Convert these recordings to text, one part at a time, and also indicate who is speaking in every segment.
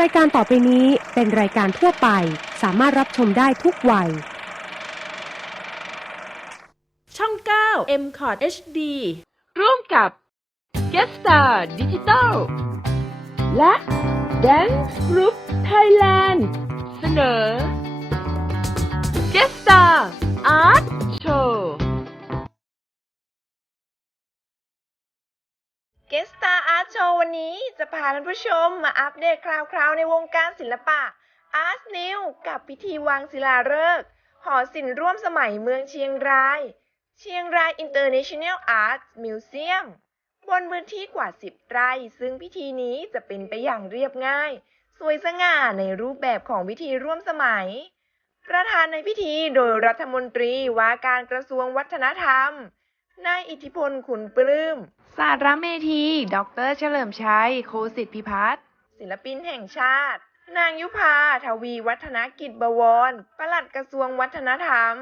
Speaker 1: รายการต่อไปนี้เป็นรายการทั่วไป สามารถรับชมได้ทุกวัย
Speaker 2: ช่อง 9 m c o t HD
Speaker 3: ร่วมกับ g e t Star Digital และ Dance Group Thailand เสนอ g e t Star Art Show
Speaker 4: เกสตาอาร์ตโชว์วันนี้จะพาท่านผู้ชมมาอัปเดตคราวๆในวงการศิลปะ Art New กับพิธีวางศิลาฤกษ์หอศิลป์ร่วมสมัยเมืองเชียงราย เชียงราย International Art Museum บนพื้นที่กว่า 10 ไร่ ซึ่งพิธีนี้จะเป็นไปอย่างเรียบง่าย สวยสง่าในรูปแบบของพิธีร่วมสมัย ประธานในพิธีโดยรัฐมนตรีว่าการกระทรวงวัฒนธรรม นายอิทธิพลขุนปลื้ม
Speaker 5: ศาสตรเมธี ดรเฉลิมชัย โคสิทธิพิพัฒน์
Speaker 4: ศิลปินแห่งชาติ นางยุพา ทวีวัฒนกิจบวร ปลัดกระทรวงวัฒนธรรม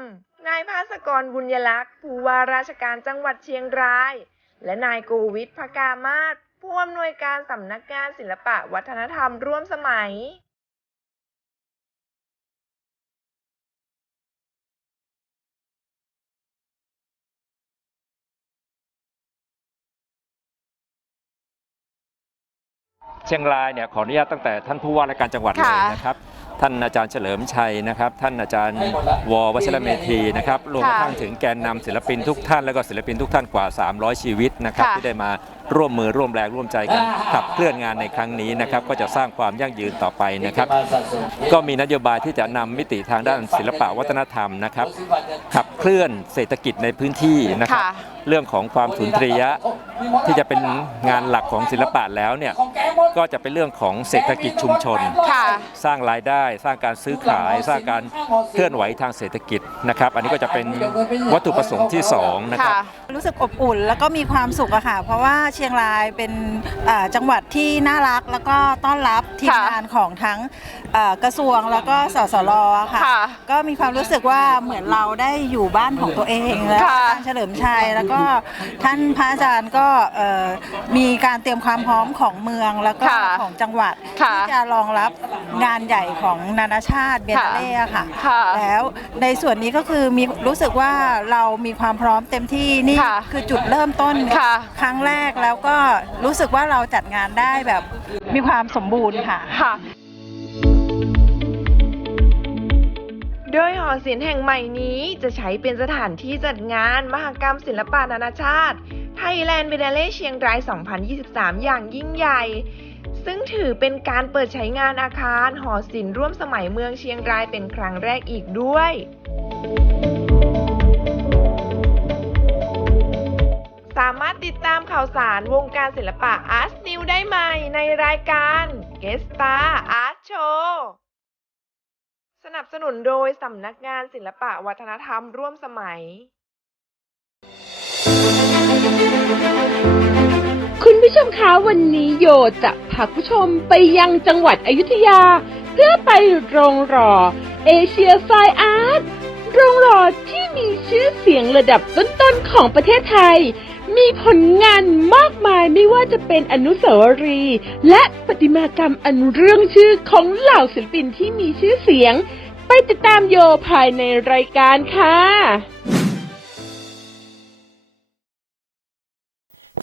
Speaker 4: นายภาสกรบุญยลักษณ์ผู้ว่าราชการจังหวัดเชียงราย และนายโกวิทพกามาศผู้อำนวยการสำนักงานศิลปะวัฒนธรรมร่วมสมัย
Speaker 6: เชียงรายเนี่ยขออนุญาตตั้งแต่ท่านผู้ว่าราชการจังหวัดเลย
Speaker 5: ค่ะ
Speaker 6: นะครับ ท่านอาจารย์เฉลิมชัยนะครับ ท่านอาจารย์ววัชรเมธีนะครับรวมกระทั่งถึงแกนนำศิลปินทุกท่าน แล้วก็ศิลปินทุกท่านกว่า 300 ชีวิตนะครับ
Speaker 5: ค่ะ
Speaker 6: ที่ได้มาร่วมมือร่วมแรงร่วมใจกันขับเคลื่อนงานในครั้งนี้นะครับก็จะสร้างความยั่งยืนต่อไปนะครับ ก็มีนโยบายที่จะนำมิติทางด้านศิลปะวัฒนธรรมนะครับ ขับเคลื่อนเศรษฐกิจในพื้นที่นะครับ
Speaker 5: ค่ะ
Speaker 6: เรื่องของความสุนทรียะที่จะเป็นงานหลักของศิลปะแล้วเนี่ยก็จะเป็นเรื่องของเศรษฐกิจชุมชน
Speaker 5: ค่ะ
Speaker 6: สร้างรายได้สร้างการซื้อขาย สร้างการเคลื่อนไหวทางเศรษฐกิจนะครับ อันนี้ก็จะเป็นวัตถุประสงค์ที่สองนะครับ
Speaker 5: ค่ะ
Speaker 7: รู้สึกอบอุ่นแล้วก็มีความสุขอะค่ะ เพราะว่าเชียงรายเป็นเอ่อจังหวัดที่น่ารักแล้วก็ต้อนรับทีม
Speaker 5: ค่ะ
Speaker 7: งานของทั้งเอ่อกระทรวงแล้วก็สสรอะค่ะ
Speaker 5: ค่ะ
Speaker 7: ก็มีความรู้สึกว่าเหมือนเราได้อยู่บ้านของตัวเองแล้ว
Speaker 5: ค่ะ
Speaker 7: ท่านเฉลิมชัยแล้วก็ท่านพระอาจารย์ก็เอ่อมีการเตรียมความพร้อมของเมืองแล้วก็
Speaker 5: ค่ะ
Speaker 7: ของจังหวัด
Speaker 5: ค่ะ
Speaker 7: ที่จะรองรับ งานใหญ่ของนานาชาติเบนเล่อะค่ะ
Speaker 5: ค่ะ
Speaker 7: แล้วในส่วนนี้ก็คือมีรู้สึกว่าเรามีความพร้อมเต็มที่นี่
Speaker 5: ค่ะ
Speaker 7: คือจุดเริ่มต้น
Speaker 5: ค่ะ
Speaker 7: ครั้งแรกแล้วก็รู้สึกว่าเราจัดงานได้แบบมีความสมบูรณ์ค่ะ
Speaker 5: ค่ะ
Speaker 4: โดยหอศิลป์แห่งใหม่นี้จะใช้เป็นสถานที่จัดงานมหกรรมศิลปะนานาชาติ Thailand b i e n a l e เชียงราย 2023 อย่างยิ่งใหญ่ ซึ่งถือเป็นการเปิดใช้งานอาคารหอศิลป์ร่วมสมัยเมืองเชียงรายเป็นครั้งแรกอีกด้วยสามารถติดตามข่าวสารวงการศิลปะ Art New ได้ใหม่ในรายการ g u e s t a r Art Show สนับสนุนโดยสำนักงานศิลปะวัฒนธรรมร่วมสมัย
Speaker 3: คุณผู้ชมคะวันนี้โยจะพาผู้ชมไปยังจังหวัดอยุธยา เพื่อไปโรงหล่อเอเชียไฟอาร์ตโรงหล่อที่มีชื่อเสียงระดับต้นๆของประเทศไทย มีผลงานมากมายไม่ว่าจะเป็นอนุสาวรีย์และประติมากรรมอันเรื่องชื่อของเหล่าศิลปินที่มีชื่อเสียง ไปติดตามโยภายในรายการค่ะ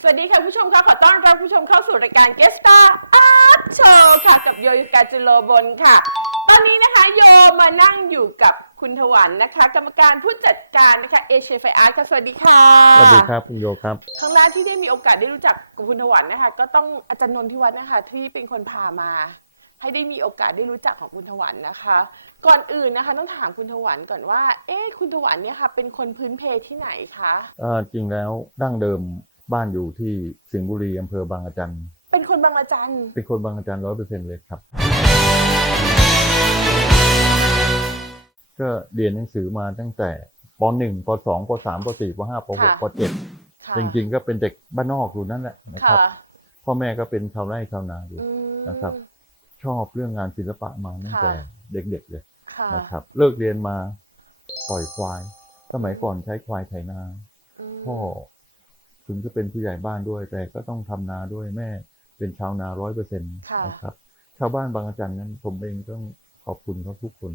Speaker 3: สวัสดีค่ะผู้ชมค่ะขอต้อนรับผู้ชมเข้าสู่รายการ g e s t a r Art Show ค่ะ กับโยยกาจุโลบนค่ะ ตอนนี้นะคะโยมานั่งอยู่กับคุณถวันนะคะ กรรมการผู้จัดการนะคะเอเชียไฟอาร์ตค่ะสวัสดีค่ะ
Speaker 8: สวัสดีครับคุณโยครับ
Speaker 3: ครั้งแรกที่ได้มีโอกาสได้รู้จักกับคุณถวันนะคะ ก็ต้องอาจารย์นนทิวัฒน์นะคะ ที่เป็นคนพามา ให้ได้มีโอกาสได้รู้จักของคุณถวันนะคะ ก่อนอื่นนะคะต้องถามคุณถวันก่อนว่า เอ๊ะคุณถวันเนี่ยค่ะเป็นคนพื้นเพที่ไหนคะ
Speaker 8: เอ่อจริงแล้วดั้งเดิม บ้านอยู่ที่สิงห์บุรีอำเภอบางอาจัน
Speaker 3: เป็นคนบางละจัน
Speaker 8: เป็นคนบางอาจันร้อยเปอร์เซ็นต์เลยครับ ก็เรียนหนังสือมาตั้งแต่ป .1 ป .2 ป .3 ป .4 ป .5 ป
Speaker 3: ค่ะ
Speaker 8: .6 ป .7
Speaker 3: ค่ะ
Speaker 8: จริงๆ ก็เป็นเด็กบ้านนอกอยู่นั่นแหละนะครับ
Speaker 3: ค่ะ
Speaker 8: พ่อแม่ก็เป็นชาวไร่ชาวนาอยู่
Speaker 3: อืม
Speaker 8: นะครับ ชอบเรื่องงานศิลปะมาตั้ง
Speaker 3: ค่ะ
Speaker 8: แต่เด็กๆเลย
Speaker 3: ค่ะ
Speaker 8: นะครับ เลิกเรียนมาปล่อยควาย สมัยก่อนใช้ควายไถนา
Speaker 3: ม
Speaker 8: พ่อ ถึงจะเป็นผู้ใหญ่บ้านด้วย แต่ก็ต้องทำนาด้วยแม่เป็นชาวนาร้อยเปอร์เซ็นต์
Speaker 3: ค่ะ
Speaker 8: นะครับ ชาวบ้านบางอาจารย์นั้นผมเองต้องขอบคุณเขาทุกคน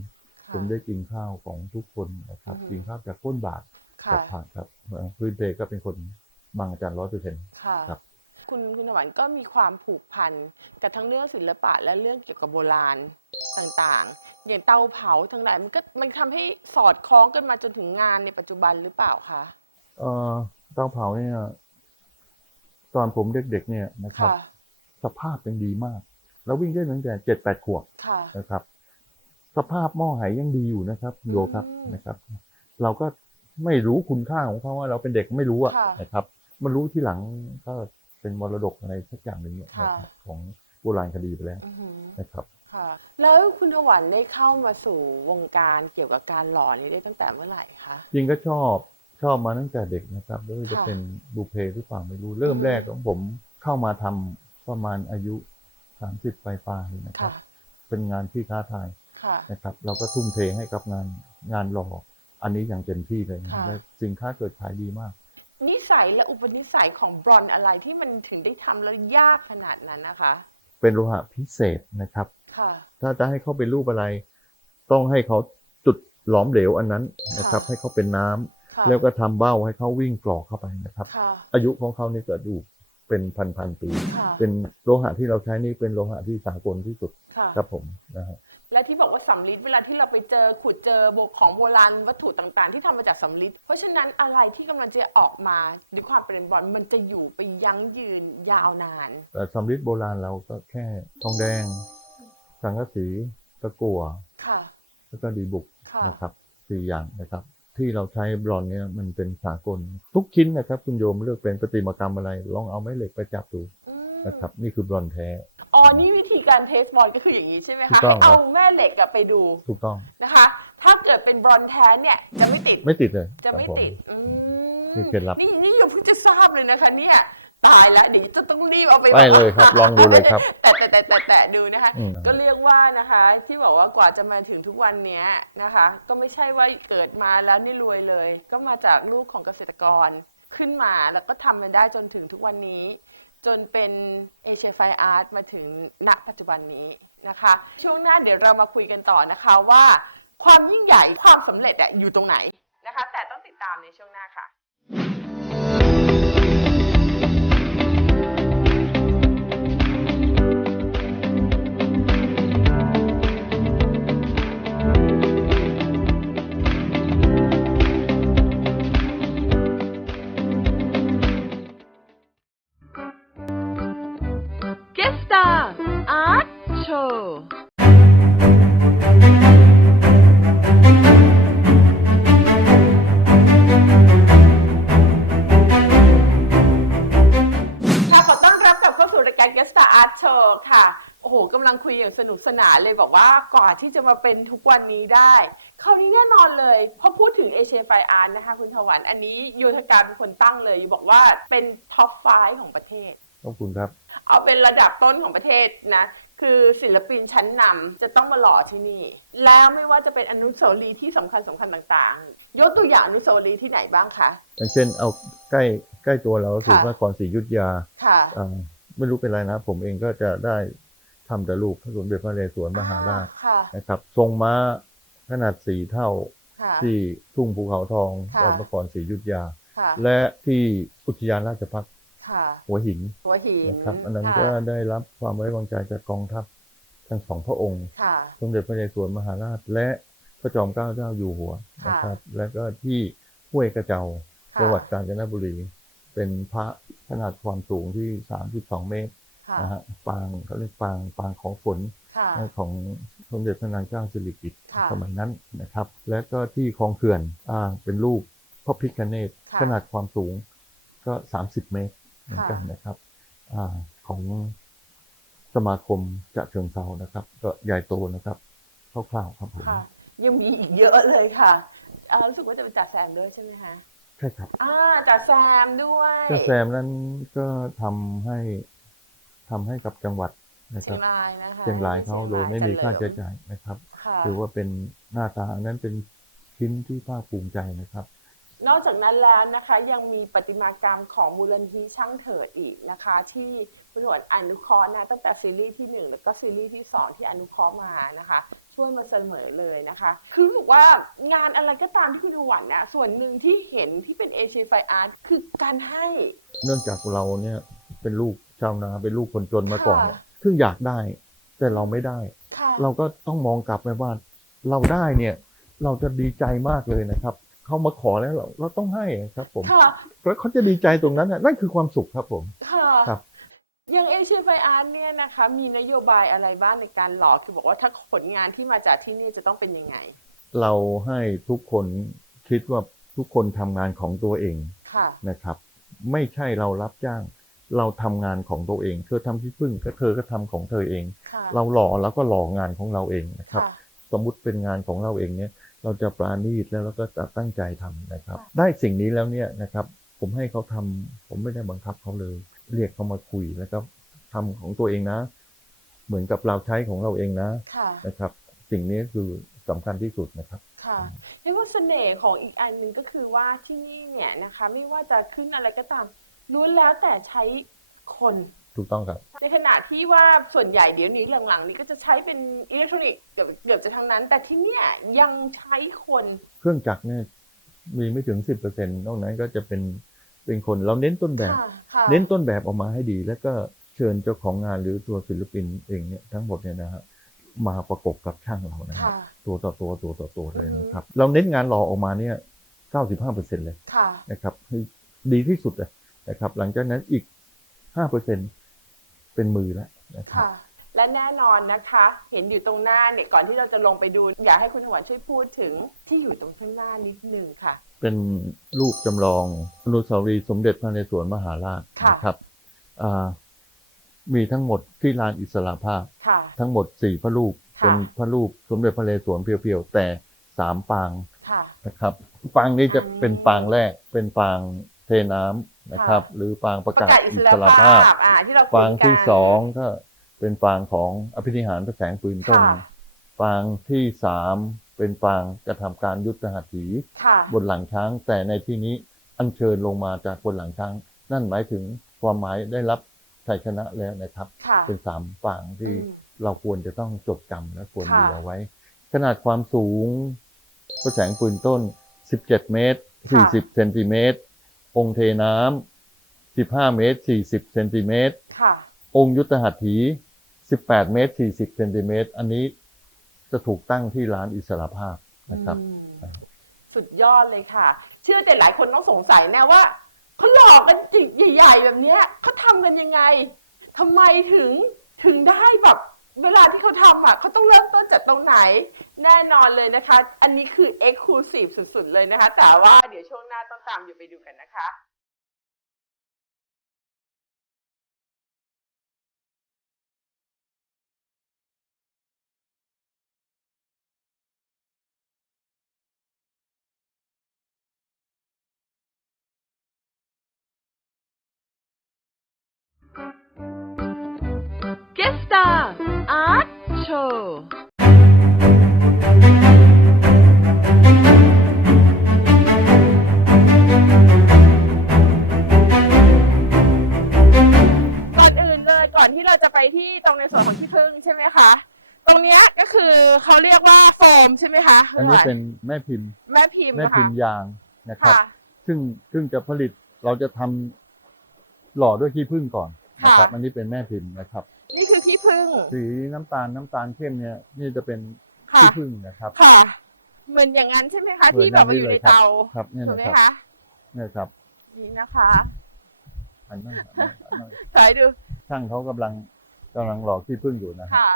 Speaker 8: ผมได้กินข้าวของทุกคนนะครับ
Speaker 3: อือฮึ
Speaker 8: กินข้าวจากก้นบาท
Speaker 3: ค่ะ
Speaker 8: กับผ่านครับเอ่อพื้นเพก็เป็นคนบางอาจารย์ร้อยเปอร์เซ็นต์
Speaker 3: ค่ะ
Speaker 8: ครับ
Speaker 3: คุณคุณถวันก็มีความผูกพันกับทั้งเรื่องศิลปะและเรื่องเกี่ยวกับโบราณต่างๆ อย่างเตาเผาทั้งหลายมันก็มันทำให้สอดคล้องกันมาจนถึงงานในปัจจุบันหรือเปล่าคะ
Speaker 8: เอ่อ เตาเผาเนี่ย ตอนผมเด็กๆเนี่ยนะครับ
Speaker 3: ค่ะ
Speaker 8: สภาพยังดีมาก แล้ววิ่งได้ตั้งแต่เจ็ดแปดขวบ
Speaker 3: ค่ะ
Speaker 8: นะครับ สภาพหม้อไหยังดีอยู่นะครับคุณโยครับ
Speaker 3: อืม
Speaker 8: นะครับ เราก็ไม่รู้คุณค่าของเขาว่าเราเป็นเด็กไม่รู้อะ
Speaker 3: ค่ะ
Speaker 8: นะครับมารู้ที่หลังก็เป็นมรดกอะไรสักอย่างหนึ่งเนี่ย
Speaker 3: ค่ะ
Speaker 8: นะครับของโบราณคดีไปแล้ว
Speaker 3: อือหือ
Speaker 8: นะครับ
Speaker 3: ค่ะแล้วคุณถวันได้เข้ามาสู่วงการเกี่ยวกับการหล่อนี้ได้ตั้งแต่เมื่อไหร่คะ
Speaker 8: จริงก็ชอบ ชอบมาตั้งแต่เด็กนะครับไม่ว่าจะ
Speaker 3: ค่ะ
Speaker 8: เป็นบูเพหรือเปล่าไม่รู้ เริ่มแรกของผมเข้ามาทำประมาณอายุสามสิบปลายๆนะครั
Speaker 3: ค่ะ
Speaker 8: บเป็นงานที่ท้าทาย
Speaker 3: ค่ะ
Speaker 8: นะครับ เราก็ทุ่มเทให้กับงานงานหล่ออันนี้อย่างเต็มที่เลยนะ
Speaker 3: ค่ะ
Speaker 8: และสินค้าเกิดขายดีมาก
Speaker 3: นิสัยและอุปนิสัยของบรอนอะไรที่มันถึงได้ทำแล้วยากขนาดนั้นนะคะ
Speaker 8: เป็นโลหะพิเศษนะครับ
Speaker 3: ค่ะ
Speaker 8: ถ้าจะให้เขาเป็นรูปอะไร ต้องให้เขาจุดหลอมเหลวอันนั้นนะครับ
Speaker 3: ค่ะ
Speaker 8: ให้เขาเป็นน้ำ
Speaker 3: ค่ะ
Speaker 8: แล้วก็ทำเบ้าให้เขาวิ่งกรอกเข้าไปนะครับ
Speaker 3: ค่ะ
Speaker 8: อายุของเขานี่ก็อยู่เป็นพันพันๆปี
Speaker 3: ค่ะ
Speaker 8: เป็นโลหะที่เราใช้นี่เป็นโลหะที่สากลที่สุด
Speaker 3: ค่ะ
Speaker 8: ครับผมนะฮะ
Speaker 3: และที่บอกว่าสำลิดเวลาที่เราไปเจอขุดเจอโบของโบราณวัตถุต่างๆ ที่ทำมาจากสำลิดเพราะฉะนั้นอะไรที่กำลังจะออกมาด้วยความเป็นบรอนมันจะอยู่ไปยั้งยืนยาวนาน
Speaker 8: แต่สำริดโบราณเราก็แค่ทองแดง สังกะสีตะกั่ว
Speaker 3: ค่ะ
Speaker 8: แล้วก็ดีบุก
Speaker 3: ค่ะ
Speaker 8: นะครับสี่อย่างนะครับ ที่เราใช้บรอนเนี่ยมันเป็นสากล ทุกชิ้นนะครับ คุณโยมเลือกเป็นประติมากรรมอะไร ลองเอาไม้เหล็กไปจับดู
Speaker 3: อืม
Speaker 8: นะครับนี่คือบรอนแท้
Speaker 3: อ๋อนี่วิธีการเทสบอลก็คืออย่างนี้ใช่ไหม
Speaker 8: ถู
Speaker 3: คะ
Speaker 8: กต้อง
Speaker 3: ให้
Speaker 8: ครั
Speaker 3: เอา
Speaker 8: บ
Speaker 3: แม่เหล็กอะไปดู
Speaker 8: ถูกต้อง
Speaker 3: นะคะ ถ้าเกิดเป็นบรอนแท้เนี่ยจะไม่ติด
Speaker 8: ไม่ติดเลย
Speaker 3: จะ
Speaker 8: ครับ
Speaker 3: ไม่
Speaker 8: ผม
Speaker 3: ติดอืม
Speaker 8: นี่เคล็ดลับ
Speaker 3: นี่นี่อยู่เพิ่งจะทราบเลยนะคะเนี่ย ตายแล้วเดี๋ยวจะต้องรีบเอาไป
Speaker 8: ไปเลยครับลองดูเลยครับ
Speaker 3: แต่แต่แต่แต่แต่ดูนะคะ
Speaker 8: อืม
Speaker 3: ก็เรียกว่านะคะ ที่บอกว่ากว่าจะมาถึงทุกวันเนี้ยนะคะ ก็ไม่ใช่ว่าเกิดมาแล้วนี่รวยเลย ก็มาจากลูกของเกษตรกรขึ้นมาแล้วก็ทำมันได้จนถึงทุกวันนี้ จนเป็นเอเชียไฟอาร์ตมาถึงณปัจจุบันนี้นะคะ ช่วงหน้าเดี๋ยวเรามาคุยกันต่อนะคะว่า ความยิ่งใหญ่ความสำเร็จอะอยู่ตรงไหนนะคะ แต่ต้องติดตามในช่วงหน้าค่ะ ที่จะมาเป็นทุกวันนี้ได้ คราวนี้แน่นอนเลยพอพูดถึงเอเชียไฟอาร์นะคะคุณถวันอันนี้ยูทการเป็นคนตั้งเลยบอกว่าเป็นท็อปไฟของประเทศ
Speaker 8: ขอบคุณครับ
Speaker 3: เอาเป็นระดับต้นของประเทศนะคือศิลปินชั้นนำจะต้องมาหล่อที่นี่ แล้วไม่ว่าจะเป็นอนุสาวรีย์ที่สำคัญสำคัญต่างๆ ยกตัวอย่างอนุสาวรีย์ที่ไหนบ้างคะ
Speaker 8: อย่างเช่นเอาใกล้ใกล้ตัวเราก็คือ
Speaker 3: ค่ะ
Speaker 8: พระนครศรีอยุธยา
Speaker 3: ค่ะ
Speaker 8: อ่าไม่รู้เป็นไรนะ ผมเองก็จะได้ ทำแต่รูปพระสมเด็จพระนเรศวรมหาราช
Speaker 3: ค่ะ
Speaker 8: นะครับ ทรงม้าขนาดสี่เท่า
Speaker 3: ค่ะ
Speaker 8: ที่ทุ่งภูเขาทอง
Speaker 3: ค่ะ
Speaker 8: วัดพระนครศรีอยุธยา
Speaker 3: ค่ะ
Speaker 8: และที่อุทยานราชพักษ์
Speaker 3: ค่ะ
Speaker 8: หัวหิน
Speaker 3: หัวหิน
Speaker 8: นะครับ อันนั้น
Speaker 3: ค่ะ
Speaker 8: ก็ได้รับความไว้วางใจจากกองทัพทั้งสองพระองค์
Speaker 3: ค่ะ
Speaker 8: สมเด็จพระนเรศวรมหาราช และพระจอมเกล้าเจ้าอยู่หัว
Speaker 3: ค่ะ
Speaker 8: นะครับ แล้วก็ที่ห้วยกระเจ้า
Speaker 3: ค่ะ
Speaker 8: จังหวัดกาญจนบุรี เป็นพระขนาดความสูงที่ 32 เมตร
Speaker 3: ค่ะ
Speaker 8: นะฮะปางเขาเรียกปางปางของฝน
Speaker 3: ค่ะ
Speaker 8: ของสมเด็จพระนางเจ้าสิริกิติ์
Speaker 3: ค่ะ
Speaker 8: สมัยนั้นนะครับ และก็ที่คลองเขื่อนอ่าเป็นรูปพระพิฆเนศ
Speaker 3: ค่ะ
Speaker 8: ขนาดความสูงก็ 30 เมตรเหมือนกัน
Speaker 3: ค่ะ
Speaker 8: นะครับอาของสมาคมจะเชิงเซานะครับ ก็ใหญ่โตนะครับคร่าวๆครับผม
Speaker 3: ค่ะยังมีอีกเยอะเลยค่ะอ่ารู้สึกว่าจะเป็นจ่าแซมด้วยใช่ไหมคะ
Speaker 8: ใช่ครับ
Speaker 3: อ่าจ่าแซมด้วย
Speaker 8: เจ้าแซมนั้นก็ทำให้ ทำให้กับจังหวัดนะ
Speaker 3: เชี
Speaker 8: ค
Speaker 3: ย
Speaker 8: รั
Speaker 3: ง
Speaker 8: บ
Speaker 3: รายนะคะ
Speaker 8: เชียงรายเขาโดยไม่มีค่าใช้
Speaker 3: เฉลิ
Speaker 8: จ่ายนะครับ
Speaker 3: ค่ะ
Speaker 8: ถือว่าเป็นหน้าตาอันนั้นเป็นชิ้นที่ภาคภูมิใจนะครับ
Speaker 3: นอกจากนั้นแล้วนะคะยังมีประติมากรรมของมูลนิธิช่างเถิดอีกนะคะ ที่คุณหนวดอนุเคราะห์นะตั้งแต่ซีรีส์ที่ 1 แล้วก็ซีรีส์ที่ 2 ที่อนุเคราะห์มานะคะ ช่วยมาเสมอเลยนะคะ คือรู้สึกว่างานอะไรก็ตามที่คุณหวันเนี่ยส่วนหนึ่งที่เห็นที่เป็นเอเชียไฟอาร์ตคือการให้
Speaker 8: เนื่องจากเราเนี่ยเป็นลูก ชาวนาเป็นลูกคนจนมาก่อน
Speaker 3: ค่ะ
Speaker 8: ซึ่งอยากได้ แต่เราไม่ได้
Speaker 3: ค่ะ
Speaker 8: เราก็ต้องมองกลับไปว่า เราได้เนี่ย เราจะดีใจมากเลยนะครับเขามาขอแล้วเราเราต้องให้ครับ ผม
Speaker 3: ค่ะ
Speaker 8: แล้วเขาจะดีใจตรงนั้นน่ะนั่นคือความสุขครับผม
Speaker 3: ค่ะ
Speaker 8: ครับ
Speaker 3: อย่างเอเชียไฟอาร์ตเนี่ยนะคะมีนโยบายอะไรบ้างในการหลอกคือบอกว่าถ้าผลงานที่มาจากที่นี่จะต้องเป็นยังไง
Speaker 8: เราให้ทุกคนคิดว่าทุกคนทำงานของตัวเอง
Speaker 3: ค่ะ
Speaker 8: นะครับ ไม่ใช่เรารับจ้าง เราทำงานของตัวเองเธอทำที่พึ่งก็เธอก็ทำของเธอเอง
Speaker 3: ค่ะ
Speaker 8: เราหล่อแล้วก็หล่องานของเราเองนะครับ
Speaker 3: ค่ะ
Speaker 8: สมมุติเป็นงานของเราเองเนี่ย เราจะปราณีตแล้วเราก็จะตั้งใจทำนะครับ
Speaker 3: ค่ะ
Speaker 8: ได้สิ่งนี้แล้วเนี่ยนะครับ ผมให้เขาทำผมไม่ได้บังคับเขาเลย เรียกเขามาคุยแล้วก็ทำของตัวเองนะ เหมือนกับเราใช้ของเราเองนะ
Speaker 3: ค่ะ
Speaker 8: นะครับ สิ่งนี้คือสำคัญที่สุดนะครับ
Speaker 3: ค่ะเรียกว่าเสน่ห์ของอีกอันหนึ่งก็คือว่าที่นี่เนี่ยนะคะ ไม่ว่าจะขึ้นอะไรก็ตาม ล้วนแล้วแต่ใช้คน
Speaker 8: ถูกต้องครับ
Speaker 3: ในขณะที่ว่าส่วนใหญ่เดี๋ยวนี้หลังๆ นี้ก็จะใช้เป็นอิเล็กทรอนิกส์เกือบเกือบจะทั้งนั้น แต่ที่เนี่ยยังใช้คน
Speaker 8: เครื่องจักรเนี่ยมีไม่ถึงสิบเปอร์เซ็นต์นอกนั้นก็จะเป็นเป็นคนเราเน้นต้นแบบ
Speaker 3: ค่ะค่ะ
Speaker 8: เน้นต้นแบบออกมาให้ดี แล้วก็เชิญเจ้าของงานหรือตัวศิลปินเองเนี่ยทั้งหมดเนี่ยนะฮะมาประกบกับช่างเรานะครับ
Speaker 3: ค่ะ
Speaker 8: ตัวต่อตัวตัวต่อตัวเลย
Speaker 3: อือฮึ
Speaker 8: นะครับ เราเน้นงานหล่อออกมาเนี่ยเก้าสิบห้าเปอร์เซ็นต์เลย
Speaker 3: ค่ะ
Speaker 8: นะครับให้ดีที่สุดเลย นะครับ หลังจากนั้นอีกห้าเปอร์เซ็นต์เป็นมือแล้วนะครับ
Speaker 3: ค่ะและแน่นอนนะคะ เห็นอยู่ตรงหน้าเนี่ยก่อนที่เราจะลงไปดู อยากให้คุณถวันช่วยพูดถึงที่อยู่ตรงข้างหน้านิดนึงค่ะ
Speaker 8: เป็นรูปจำลองอนุสาวรีย์สมเด็จพระนเรศวรมหาราช
Speaker 3: ค่ะ
Speaker 8: นะครับอ่ามีทั้งหมดที่ลานอิสระภาพ
Speaker 3: ค่ะ
Speaker 8: ทั้งหมดสี่พระรูป
Speaker 3: ค่ะ
Speaker 8: เป็นพระรูปสมเด็จพระนเรศวรเพียวๆแต่สามปาง
Speaker 3: ค่ะ
Speaker 8: นะครับปางนี้จะ
Speaker 3: อืม
Speaker 8: เป็นปางแรกเป็นปางเท น้ำนะครับ
Speaker 3: ค่ะ
Speaker 8: หรือปางประ
Speaker 3: ประ
Speaker 8: กาศ
Speaker 3: กาศอิ
Speaker 8: อิ
Speaker 3: ส
Speaker 8: ส
Speaker 3: ร
Speaker 8: ระ
Speaker 3: ภา
Speaker 8: ภา
Speaker 3: พ
Speaker 8: พ
Speaker 3: อ่าที่เราคุย
Speaker 8: ปางที่
Speaker 3: กัน
Speaker 8: สองก็เป็นปางของอภินิหารพระแสงปืนต้น
Speaker 3: ค่ะ
Speaker 8: ปางที่สามเป็นปางกระทำการยุทธหัตถี
Speaker 3: ค่ะ
Speaker 8: บนหลังช้าง แต่ในที่นี้อัญเชิญลงมาจากบนหลังช้าง นั่นหมายถึงความหมายได้รับชัยชนะแล้วนะครับ
Speaker 3: ค่ะ
Speaker 8: เป็นสามปางที่
Speaker 3: อืม
Speaker 8: เราควรจะต้องจดจำและควร
Speaker 3: ค่ะ
Speaker 8: มีเอาไว้ ขนาดความสูงพระแสงปืนต้น 17 เมตร 40 เซนติเมตร องค์เทน้ำ15 เมตร 40 เซนติเมตร
Speaker 3: ค่ะ
Speaker 8: องค์ยุทธหัตถี 18 เมตร 40 เซนติเมตร อันนี้จะถูกตั้งที่ร้านอิสระภาพนะครับ
Speaker 3: อืม สุดยอดเลยค่ะ เชื่อแต่หลายคนต้องสงสัยแน่ว่าเขาหลอกกันใหญ่ๆแบบเนี้ยเขาทำกันยังไงทำไมถึงถึงได้แบบ เวลาที่เขาทำอะเขาต้องเริ่มต้นจากตรงไหน แน่นอนเลยนะคะ อันนี้คือ Exclusive สุดๆเลยนะคะ แต่ว่าเดี๋ยวช่วงหน้าต้องตามอยู่ไปดูกันนะคะ
Speaker 9: Guest Star Art Show
Speaker 3: ก่ ส่วนของที่พึ่งใช่ไหมคะตรงเนี้ยก็คือเขาเรียกว่าโฟมใช่ไหมคะ
Speaker 8: อันนี้เป็นแม่พิมพ์
Speaker 3: แม่พิมพ์
Speaker 8: แม่
Speaker 3: นะ
Speaker 8: พิ
Speaker 3: คะ
Speaker 8: มพ์ยางนะครับ
Speaker 3: ค่ะ
Speaker 8: ซึ่งซึ่งจะผลิตเราจะทำหล่อด้วยขี้ผึ้งก่อนนะครับ
Speaker 3: ค่ะ
Speaker 8: อันนี้เป็นแม่พิมพ์นะครับ
Speaker 3: นี่คือที่พึ่ง
Speaker 8: สีน้ำตาลน้ำตาลเข้มเนี่ยนี่จะเป็น
Speaker 3: ค่ะ
Speaker 8: ขี้ผึ้งนะครับ
Speaker 3: ค่ะเหมือนอย่างนั้นใช่ไหมคะ
Speaker 8: เหมือน
Speaker 3: ที่แบบว่าอยู่ใน
Speaker 8: อย่างนี้เลยครับ
Speaker 3: เตา
Speaker 8: ครับเนี่ย
Speaker 3: ถูกไหม
Speaker 8: นะครับ
Speaker 3: คะ
Speaker 8: เนี่ยครับ
Speaker 3: นี่นะคะ
Speaker 8: อันนั้นอันนั้นอันนั้น
Speaker 3: สายดู
Speaker 8: ช่างเขากำลัง กำลังหล่อขี้ผึ้งอยู่นะฮะ
Speaker 3: ค่ะ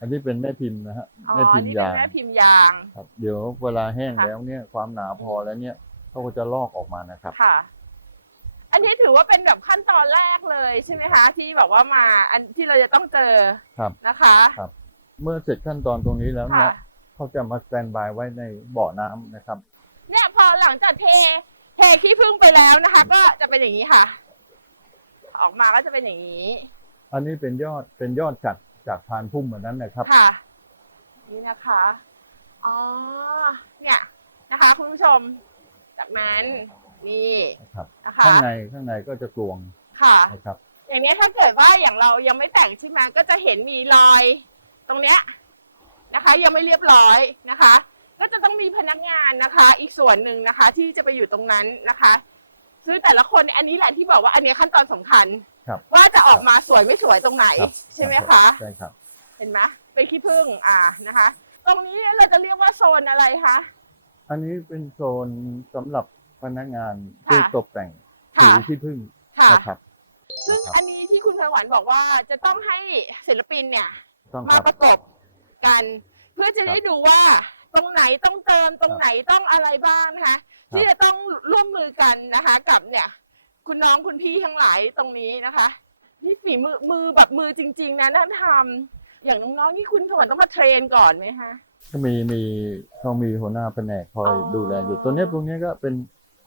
Speaker 8: อันนี้เป็นแม่พิมพ์นะฮะ
Speaker 3: อ๋อ
Speaker 8: แม่พิมพ์
Speaker 3: นี่เป็น
Speaker 8: ยาง
Speaker 3: แม่พิมพ์ยาง
Speaker 8: ครับ เดี๋ยวเวลาแห้ง
Speaker 3: ค่ะ
Speaker 8: แล้วเนี่ยความหนาพอแล้วเนี่ยเขาก็จะลอกออกมานะครับ
Speaker 3: ค่ะ อันนี้ถือว่าเป็นแบบขั้นตอนแรกเลยใช่ไหมคะ ที่แบบว่ามาอันที่เราจะต้องเจอ
Speaker 8: ครับ
Speaker 3: นะคะ
Speaker 8: ครับ เมื่อเสร็จขั้นตอนตรงนี้แล้วเนี่
Speaker 3: ค่ะ
Speaker 8: ยเขาจะมาสแตนบายไว้ในบ่อน้ำนะครับ
Speaker 3: เนี่ยพอหลังจากเทเทขี้ผึ้งไปแล้วนะคะ ก็จะเป็นอย่างนี้ค่ะ ออกมาก็จะเป็นอย่างนี้
Speaker 8: อันนี้เป็นยอดเป็นยอดจัดจากพานพุ่มเหมือนนั้นนะครับ
Speaker 3: ค่ะ นี่นะคะ อ๋อ เนี่ยนะคะคุณผู้ชม จากนั้นนี่
Speaker 8: นะครับ
Speaker 3: นะคะ
Speaker 8: ข้างในข้างในก็จะกลวง
Speaker 3: ค่ะ
Speaker 8: นะครับ
Speaker 3: อย่างเนี้ยถ้าเกิดว่าอย่างเรายังไม่แต่งใช่ไหมก็จะเห็นมีรอย ตรงเนี้ยนะคะ ยังไม่เรียบร้อยนะคะ ก็จะต้องมีพนักงานนะคะ อีกส่วนหนึ่งนะคะ ที่จะไปอยู่ตรงนั้นนะคะซึ่งแต่ละคนเนี่ยอันนี้แหละที่บอกว่าอันเนี้ยขั้นตอนสำคัญ
Speaker 8: ครับ
Speaker 3: ว่าจะออกมาสวยไม่สวยตรงไหน
Speaker 8: ครับ
Speaker 3: ใช่ไหมคะ
Speaker 8: ใช่ครับ
Speaker 3: เห็นไหมเป็นขี้ผึ้งอ่านะคะ ตรงนี้เราจะเรียกว่าโซนอะไรคะ
Speaker 8: อันนี้เป็นโซนสำหรับพนักงานที่
Speaker 3: ค่ะ
Speaker 8: ตกแต่ง
Speaker 3: ค่ะ
Speaker 8: ผิวที่พึ่ง
Speaker 3: ค่ะ
Speaker 8: นะครับ
Speaker 3: ซึ่ง
Speaker 8: นะครับ
Speaker 3: อันนี้ที่คุณพลหวันบอกว่าจะต้องให้ศิลปินเนี่ย
Speaker 8: ต้องค
Speaker 3: มา
Speaker 8: รับ
Speaker 3: ประกบกัน เพื่อจะได้ดูว่า ตรงไหนต้องเติมตรงไหนต้องอะไรบ้างนะคะที่จะต้องร่วมมือกันนะคะ กับเนี่ย คุณน้องคุณพี่ทั้งหลายตรงนี้นะคะ นี่ฝีมือมือแบบมือจริง ๆ นะนั่นทำอย่างน้องๆนี่คุณถวันต้องมาเทรนก่อนไหมคะ
Speaker 8: ก็มีมีเขามีหัวหน้าแผนกคอย
Speaker 3: อ๋อ
Speaker 8: ดูแลอยู่ตัวเนี้ยตรงเนี้ยก็เป็น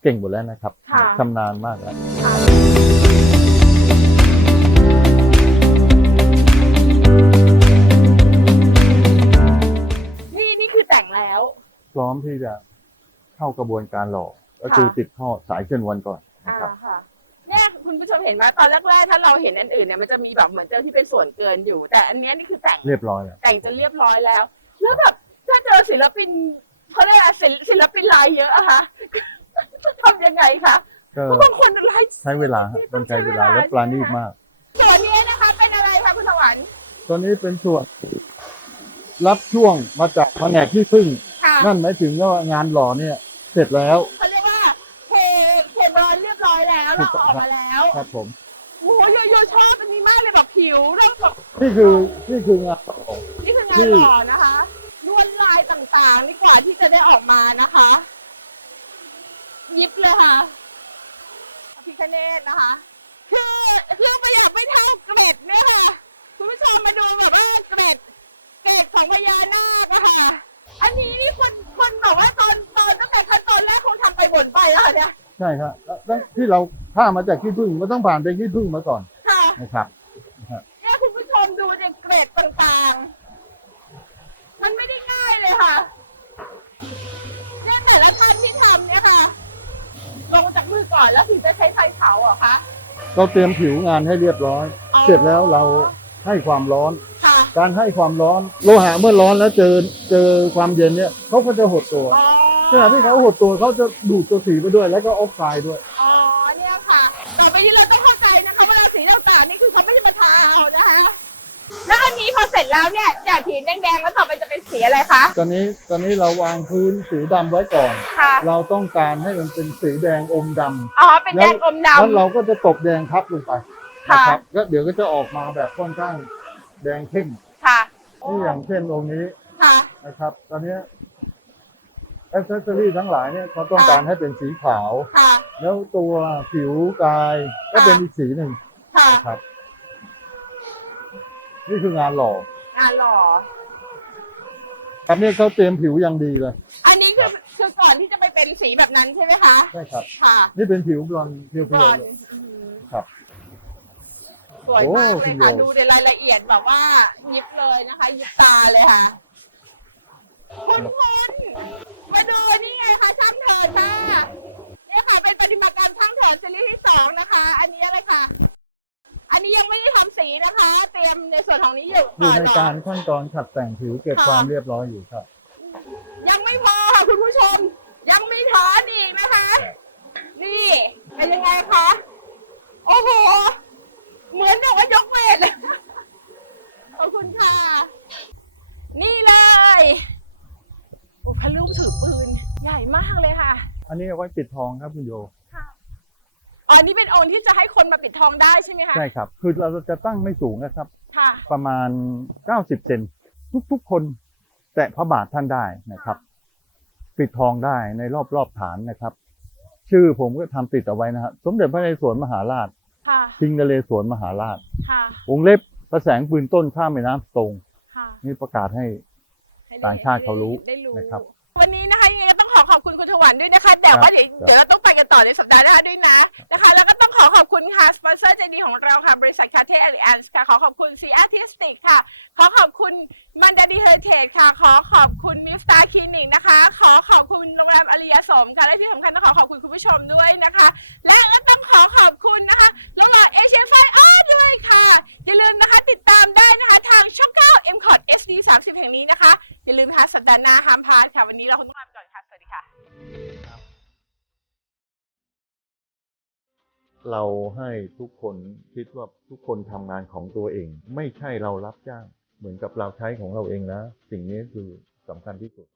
Speaker 8: เก่งหมดแล้วนะครับ
Speaker 3: ค่ะ
Speaker 8: ชำนาญมากแล้ว
Speaker 3: นี่นี่คือแต่งแล้ว
Speaker 8: พร้อมที่จะเข้ากระบวนการหล่อก็คือติดท่อสายเชิญวันก่อน
Speaker 3: อ่า
Speaker 8: นะครับ
Speaker 3: ค่ะเนี่ยคุณผู้ชมเห็นไหมตอนแรกๆถ้าเราเห็นอันอื่นเนี่ยมันจะมีแบบเหมือนเจอที่เป็นส่วนเกินอยู่ แต่อันเนี้ยนี่คือแต่ง
Speaker 8: เรียบร้อยแล้ว
Speaker 3: แต่งจนเรียบร้อยแล้ว แล้วแบบถ้าเจอศิลปินเขาเรียกอะไรศิลศิลปินลายเยอะอะคะทำยังไงคะ
Speaker 8: ก็
Speaker 3: เพราะบางคนลาย
Speaker 8: ใช้เวลาฮะต้องใช้เวลาและปราณีตมาก
Speaker 3: ส่วนนี้นะคะ เป็นอะไรคะคุณถวัน
Speaker 8: ตัวนี้เป็นส่วน รับช่วงมาจากแผนกที่พึ่ง
Speaker 3: ค่ะ
Speaker 8: นั่นหมายถึงว่างานหล่อเนี่ย เสร็จแล้ว
Speaker 3: เขาเรียกว่าเทเทบอลเรียบร้อยแล้วเราเอาออกมาแล้ว
Speaker 8: ครับผม
Speaker 3: โอ้โหโยโยชอบอันนี้มากเลยแบบผิวเริ่มแบบ
Speaker 8: นี่คือนี่คืองานหล่อ
Speaker 3: นี่คืองานหล่อนะคะลวดลายต่างๆนี่กว่าที่จะได้ออกมานะคะ ยิบเลยค่ะอภิคเนตนะคะ คือคือไม่อยากไม่เท่าเกร็ดเนี่ยค่ะคุณผู้ชมมาดูแบบว่าเกร็ดเกร็ดของพญานาคอะค่ะ อันนี้นี่คนคนบอกว่าตอนตอนตั้งแต่ขั้นตอนแรกคงทำไปบ่นไปแล้วค่ะเนี่ย
Speaker 8: ใช่ครับแล้วแล้วที่เรา ถ้ามาจากขี้พึ่งมันต้องผ่านเป็นขี้พึ่งมาก่อน
Speaker 3: ค่ะ
Speaker 8: นะครับ
Speaker 3: เนี่ยคุณผู้ชมดูในเกรดต่างๆ มันไม่ได้ง่ายเลยค่ะเนี่ยแต่ละท่านที่ทำเนี่ยค่ะ ลงจากมือก่อนแล้วถึงจะใช้ไฟเผาเหรอคะ
Speaker 8: เราเตรียมผิวงานให้เรียบร้อย
Speaker 3: อ๋อ
Speaker 8: เสร็จแล้วเราให้ความร้อน
Speaker 3: ค่ะ
Speaker 8: การให้ความร้อน โลหะเมื่อร้อนแล้วเจอเจอความเย็นเนี่ยเขาก็จะหดตัว
Speaker 3: อ๋อ
Speaker 8: ขณะที่เขาหดตัวเขาจะดูดตัวสีไปด้วย แล้วก็ออกไซด์ด้วย
Speaker 3: อ๋อเนี่ย เขาไม่ได้มาทาเอานะคะ แล้วอันนี้พอเสร็จแล้วเนี่ยจากสีแดงๆแล้วต่อไปจะเป็นสีอะไรคะ
Speaker 8: ตอนนี้ตอนนี้เราวางพื้นสีดำไว้ก่อน
Speaker 3: ค่ะ
Speaker 8: เราต้องการให้มันเป็นสีแดงอมดำ
Speaker 3: อ๋อ เป็นแดงอมด
Speaker 8: แล้วเราก็จะตบแดงทับลงไป
Speaker 3: ค่ะ
Speaker 8: นะครับก็เดี๋ยวก็จะออกมาแบบค่อนข้างแดงเข้มำ
Speaker 3: ค่ะ
Speaker 8: นี่อย่างเช่นองค์นี้
Speaker 3: ค่ะ
Speaker 8: นะครับ ตอนเนี้แอคเซสซอรี่ทั้งหลายเนี่ยเขาต้องการให้เป็นสีขาว
Speaker 3: ค่ะ
Speaker 8: แล้วตัวผิวกายก็เป็นอีกสีหนึ่ง
Speaker 3: ค่ะ
Speaker 8: นะครับ นี่คืองานหล่อ
Speaker 3: อ่าหล่อ
Speaker 8: ครับเนี่ยเขาเตรียมผิวอย่างดีเลย
Speaker 3: อันนี้คือคือก่อนที่จะไปเป็นสีแบบนั้นใช่ไหมคะ
Speaker 8: ใช่ครับ
Speaker 3: ค่ะ
Speaker 8: นี่เป็นผิวบลอนด์เพียว
Speaker 3: ก่อน
Speaker 8: ๆเลย
Speaker 3: อืม
Speaker 8: ครับ
Speaker 3: สวยมาก
Speaker 8: โอ้
Speaker 3: เล
Speaker 8: คุ
Speaker 3: ย
Speaker 8: ณ
Speaker 3: ค่ะ
Speaker 8: โย
Speaker 3: ดูในรายละเอียดแบบว่า ยิบเลยนะคะ ยิบตาเลยค่ะ คุณคุณมาดูนี่ไงคะช่างเถิดค่ะเนี่ยค่ะ เป็นปฏิมากรรมช่างเถิดซีรีส์ที่สองนะคะ อันนี้อะไรค่ะ อันนี้ยังไม่ได้ทำสีนะคะ เตรียมในส่วนของนี้อยู่
Speaker 8: อยู่ใน
Speaker 3: ก่
Speaker 8: กา
Speaker 3: อน
Speaker 8: รขั้นตอนขัดแต่งผิวเก็บความเรียบร้อยอยู่ครับ
Speaker 3: ยังไม่พอค่ะคุณผู้ชม ยังมีถอนอีกนะคะ นี่เป็นยังไงคะโอ้โหเหมือนแบบว่ายกเวทเลยขอบคุณค่ะ นี่เลยโอ้พระลูกถือปืน ใหญ่มากเลยค่ะ
Speaker 8: อันนี้เอาไว้ปิดทองครับคุณโย
Speaker 3: ค่ะอ๋อนี่เป็นองค์ที่จะให้คนมาปิดทองได้ใช่ไหมคะ
Speaker 8: ใช่ครับ คือเราจะตั้งไม่สูงนะครับ
Speaker 3: ค่ะ
Speaker 8: ประมาณ 90 เซนทุกๆ คน แตะพระบาทท่านได้นะครับ ปิดทองได้ในรอบรอบๆฐานนะครับ ชื่อผมก็ทำติดเอาไว้นะครับ สมเด็จพระนเรศวรมหาราช
Speaker 3: ค่ะ
Speaker 8: คิงนเรศวรมหาราช
Speaker 3: ค่ะ
Speaker 8: วงเล็บประแสงปืนต้นข้ามแม่น้ำตรง
Speaker 3: ค่ะ
Speaker 8: นี่ประกาศให้
Speaker 3: ให้ได้
Speaker 8: ต่างชาติเขารู้
Speaker 3: ได้รู้
Speaker 8: นะครับ
Speaker 3: วันนี้นะคะยังไงก็ต้องขอขอบคุณคุณถวันด้วยนะคะ แต่ว่าเดี๋ยว
Speaker 8: ครับ
Speaker 3: เดี๋ยวเราต้อง มค่ะและที่สำคัญต้องขอขอบคุณคุณผู้ชมด้วยนะคะ และก็ต้องขอขอบคุณนะคะน้องหลอดเอเชียไฟอาร์ด้วยค่ะ อย่าลืมนะคะติดตามได้นะคะทางช่อง 9 m c o t SD 30 แห่งนี้นะคะ อย่าลืมนะคะสัปดาห์หน้าห้ามพลาดค่ะ วันนี้เราคงต้องลาไปก่อนค่ะ สวัสดีค่ะ
Speaker 8: เราให้ทุกคนคิดว่าทุกคนทำงานของตัวเอง ไม่ใช่เรารับจ้าง เหมือนกับเราใช้ของเราเองนะ สิ่งนี้คือสำคัญที่สุด